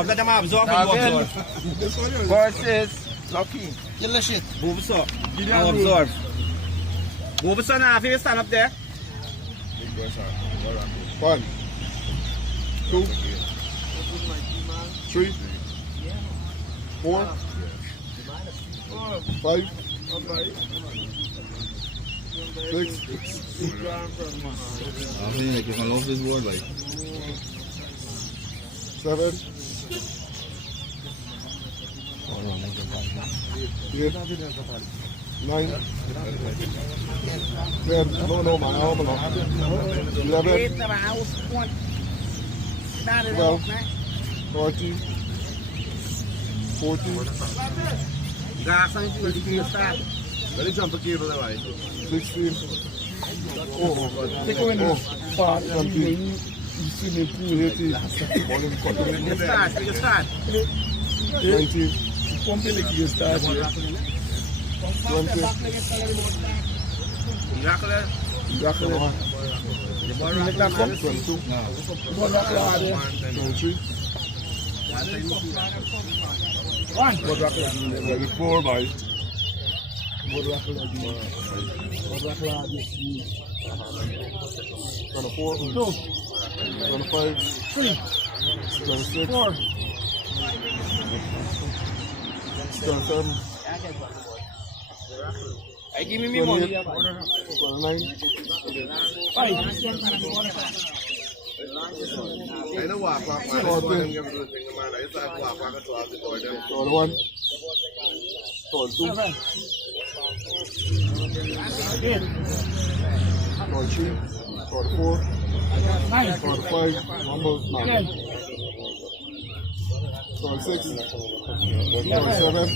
absorb. Let them absorb and you absorb. Versus Lucky. Kill the shit. Move it up. Now absorb. Move it now. If you stand up there. 1, 2, 3, 4, 5, 6, I mean, like, you can love this word, like. 7, 8, 9, 10, no, man, I don't know. 11, 12, 13, 14, 16, Take away the part of the swimming pool here. Start. 19, Pumping like you start here. 20, Rock make that come. 22, Go rock hard here. 23, One. Go rock hard. 24, boy. Go rock hard. Go rock hard. 24, 2, 25, 3, 26, 4, 27, Hey, give me money. 29, 5. I know what, 41, 42, 7. 8. 43, 44, 9. 45, 10. 46, 47,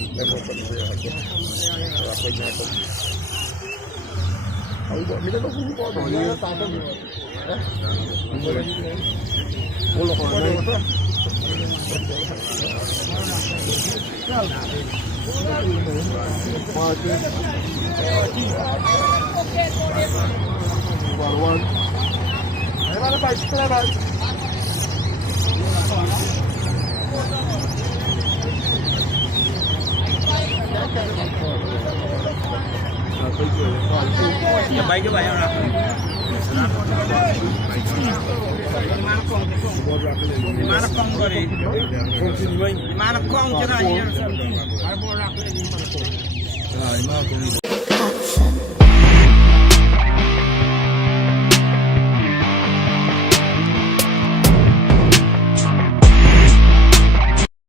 Bay cái bay ra. Mana kong ko rin. Mana kong ko rin. Ah, yung mga